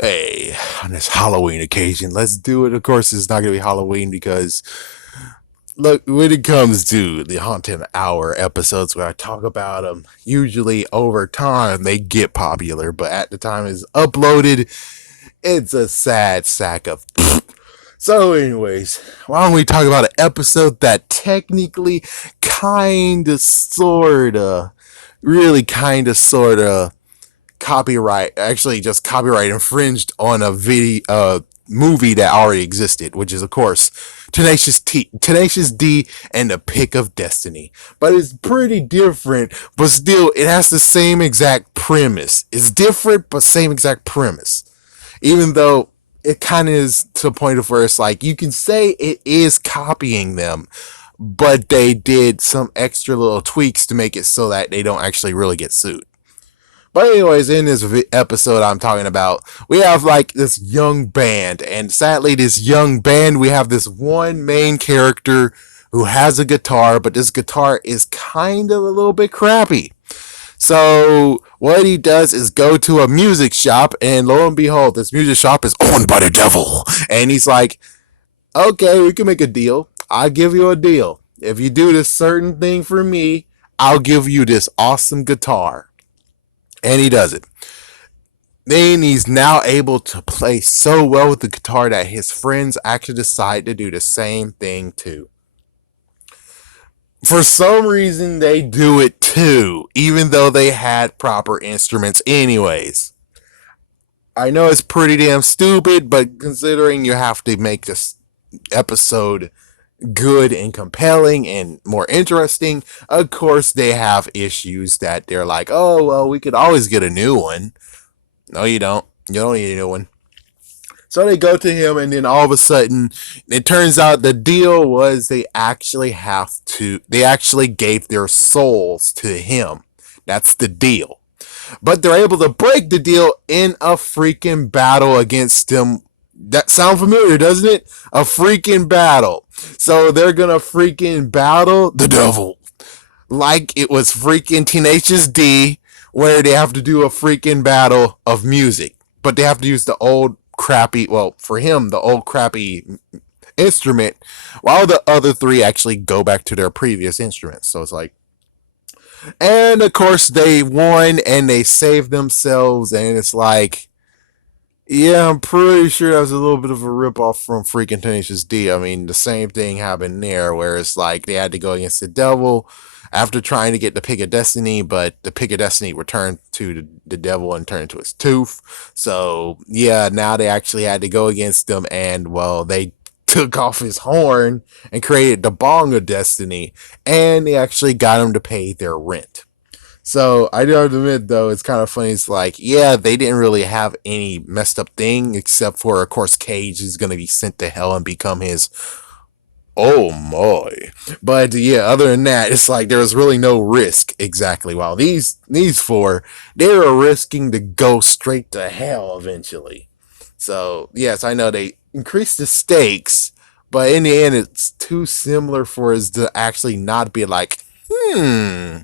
Hey, on this Halloween occasion, let's do it. Of course, it's not going to be Halloween because, look, when it comes to the Haunted Hour episodes where I talk about them, usually over time they get popular, but at the time it's uploaded, it's a sad sack of. So, anyways, why don't we talk about an episode that technically, kinda, sorta, really kinda, sorta copyright, actually just copyright infringed on a video movie that already existed, which is of course Tenacious D and the Pick of Destiny. But it's pretty different, but still it has the same exact premise. It's different but same exact premise. Even though it kind of is to the point of where it's like you can say it is copying them, but they did some extra little tweaks to make it so that they don't actually really get sued. But anyways, in this episode I'm talking about, we have like this young band, and sadly, this young band, we have this one main character who has a guitar, but this guitar is kind of a little bit crappy. So what he does is go to a music shop, and lo and behold, this music shop is owned by the devil. And he's like, "Okay, we can make a deal. I'll give you a deal. If you do this certain thing for me, I'll give you this awesome guitar." And he does it. Then he's now able to play so well with the guitar that his friends actually decide to do the same thing too. For some reason, they do it too, even though they had proper instruments, anyways. I know it's pretty damn stupid, but considering you have to make this episode good and compelling and more interesting, of course, they have issues that they're like, oh, well, we could always get a new one. No, you don't. You don't need a new one. So they go to him, and then all of a sudden, it turns out the deal was they actually gave their souls to him. That's the deal. But they're able to break the deal in a freaking battle against him. That sound familiar, doesn't it? A freaking battle. So they're gonna freaking battle the devil like it was freaking Tenacious D, where they have to do a freaking battle of music, but they have to use the old crappy, well, for him, the old crappy instrument, while the other three actually go back to their previous instruments. So it's like, and of course they won and they saved themselves, and it's like, yeah, I'm pretty sure that was a little bit of a ripoff from freaking Tenacious D. I mean, the same thing happened there, where it's like they had to go against the devil after trying to get the Pick of Destiny, but the Pick of Destiny returned to the devil and turned into his tooth. So, yeah, now they actually had to go against him, and, well, they took off his horn and created the Bong of Destiny, and they actually got him to pay their rent. So I do have to admit, though, it's kind of funny. It's like, yeah, they didn't really have any messed up thing except for, of course, Cage is going to be sent to hell and become his. Oh my! But yeah, other than that, it's like there was really no risk exactly. While these four, they were risking to go straight to hell eventually. So yes, I know they increased the stakes, but in the end, it's too similar for us to actually not be like, hmm,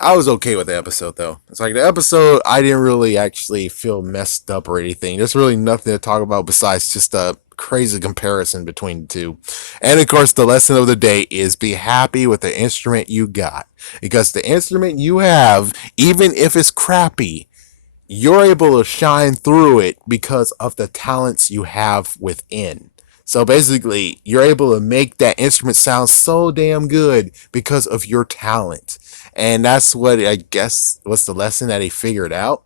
I was okay with the episode though. It's like the episode I didn't really actually feel messed up or anything. There's really nothing to talk about besides just a crazy comparison between the two. And of course the lesson of the day is be happy with the instrument you got. Because the instrument you have, even if it's crappy, you're able to shine through it because of the talents you have within. So basically, you're able to make that instrument sound so damn good because of your talent. And that's what I guess was the lesson that he figured out.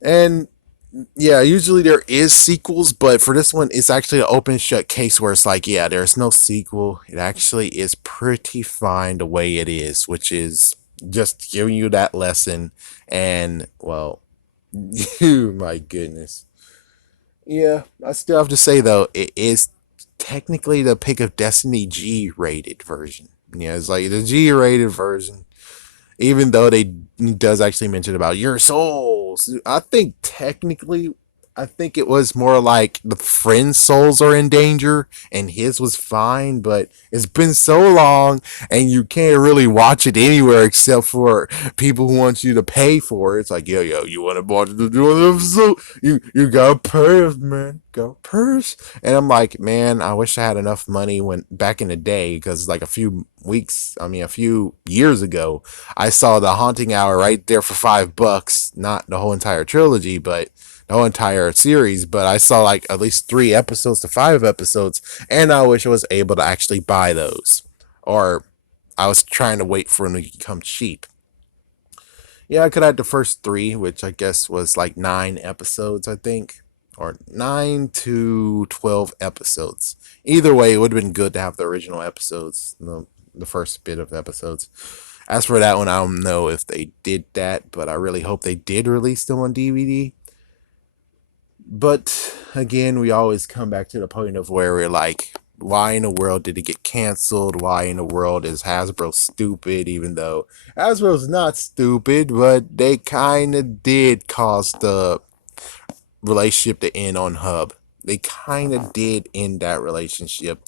And yeah, usually there is sequels, but for this one, it's actually an open shut case where it's like, yeah, there's no sequel. It actually is pretty fine the way it is, which is just giving you that lesson. And well, you, my goodness. Yeah, I still have to say though, it is technically the Pick of Destiny G rated version. Yeah, it's like the G rated version. Even though they does actually mention about your souls, I think technically I think it was more like the friend's souls are in danger and his was fine, but it's been so long and you can't really watch it anywhere except for people who want you to pay for it. It's like, yo, you want to watch the new episode? You got purse, man. Got purse. And I'm like, man, I wish I had enough money when back in the day because like a few years ago, I saw the Haunting Hour right there for $5, not the whole entire trilogy, but the whole entire series, but I saw like at least 3 episodes to 5 episodes, and I wish I was able to actually buy those. Or I was trying to wait for them to become cheap. Yeah, I could have had the first three, which I guess was like 9 episodes, I think. Or 9 to 12 episodes. Either way, it would have been good to have the original episodes, the first bit of episodes. As for that one, I don't know if they did that, but I really hope they did release them on DVD. But again, we always come back to the point of where we're like, why in the world did it get canceled? Why in the world is Hasbro stupid? Even though Hasbro's not stupid, but they kind of did cause the relationship to end on Hub. They kind of did end that relationship.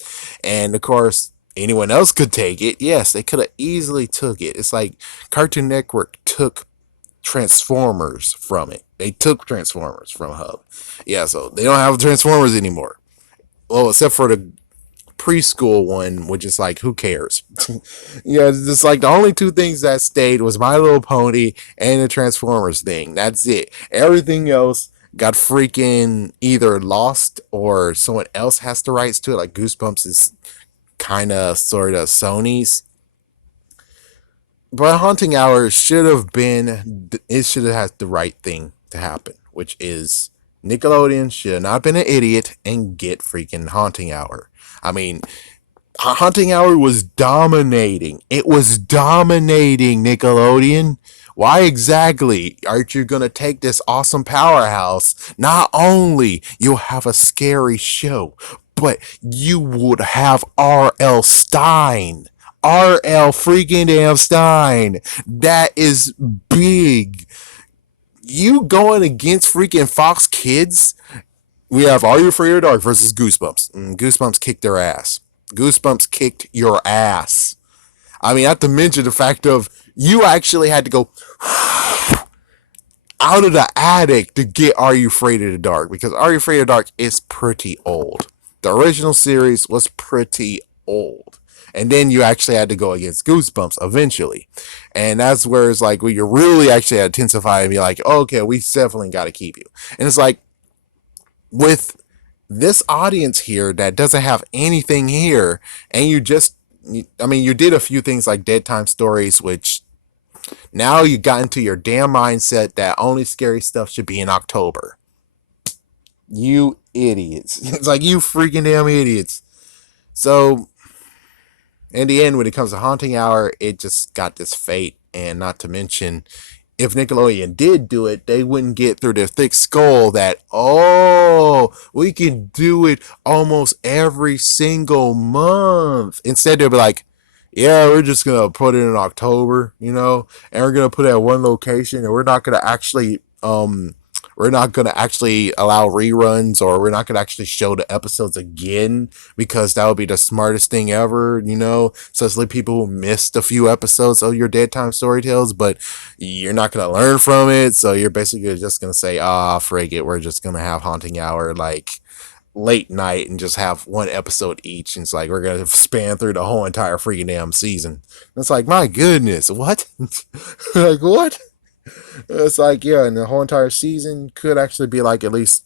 And of course, anyone else could take it. Yes, they could have easily took it. It's like Cartoon Network took Transformers from it. They took Transformers from Hub. Yeah, so they don't have Transformers anymore. Well, except for the preschool one, which is like, who cares? Yeah, it's just like the only two things that stayed was My Little Pony and the Transformers thing. That's it. Everything else got freaking either lost or someone else has the rights to it. Like Goosebumps is kind of sort of Sony's. But Haunting Hour should have been, it should have had the right thing to happen, which is Nickelodeon should have not been an idiot and get freaking Haunting Hour. I mean, Haunting Hour was dominating. It was dominating Nickelodeon. Why exactly aren't you going to take this awesome powerhouse? Not only you'll have a scary show, but you would have R.L. Stein. R.L. freaking damn Stein. That is big. You going against freaking Fox Kids? We have Are You Afraid of Dark versus Goosebumps. Goosebumps kicked their ass. Goosebumps kicked your ass. I mean, not to mention the fact of you actually had to go out of the attic to get Are You Afraid of the Dark, because Are You Afraid of the Dark is pretty old. The original series was pretty old. And then you actually had to go against Goosebumps eventually. And that's where it's like, well, you really actually had to intensify and be like, oh, okay, we definitely got to keep you. And it's like, with this audience here that doesn't have anything here, and you did a few things like Dead Time Stories, which now you got into your damn mindset that only scary stuff should be in October. You idiots. It's like, you freaking damn idiots. So, in the end, when it comes to Haunting Hour, it just got this fate. And not to mention, if Nickelodeon did do it, they wouldn't get through their thick skull that, oh, we can do it almost every single month. Instead, they'll be like, yeah, we're just going to put it in October, and we're going to put it at one location, and we're not going to actually allow reruns, or we're not going to actually show the episodes again, because that would be the smartest thing ever, especially people who missed a few episodes of your Dead Time Story Tales, but you're not going to learn from it. So you're basically just going to say, frig it, we're just going to have Haunting Hour like late night and just have one episode each. And it's like, we're going to span through the whole entire freaking damn season. And it's like, my goodness, what? Like, what? It's like, yeah, and the whole entire season could actually be like at least,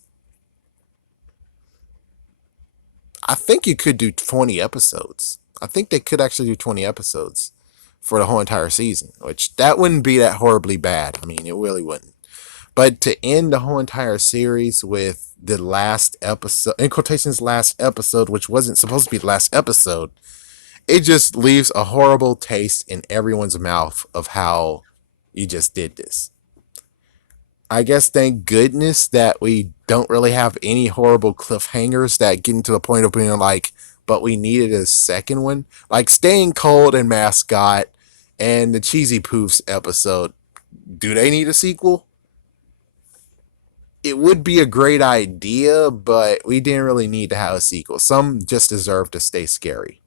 I think you could do 20 episodes. I think they could actually do 20 episodes for the whole entire season, which that wouldn't be that horribly bad. I mean, it really wouldn't. But to end the whole entire series with the last episode, in quotations, last episode, which wasn't supposed to be the last episode, it just leaves a horrible taste in everyone's mouth of how you just did this. I guess thank goodness that we don't really have any horrible cliffhangers that get into the point of being like, but we needed a second one. Like Staying Cold and Mascot and the Cheesy Poofs episode. Do they need a sequel? it would be a great idea, but we didn't really need to have a sequel. Some just deserve to stay scary.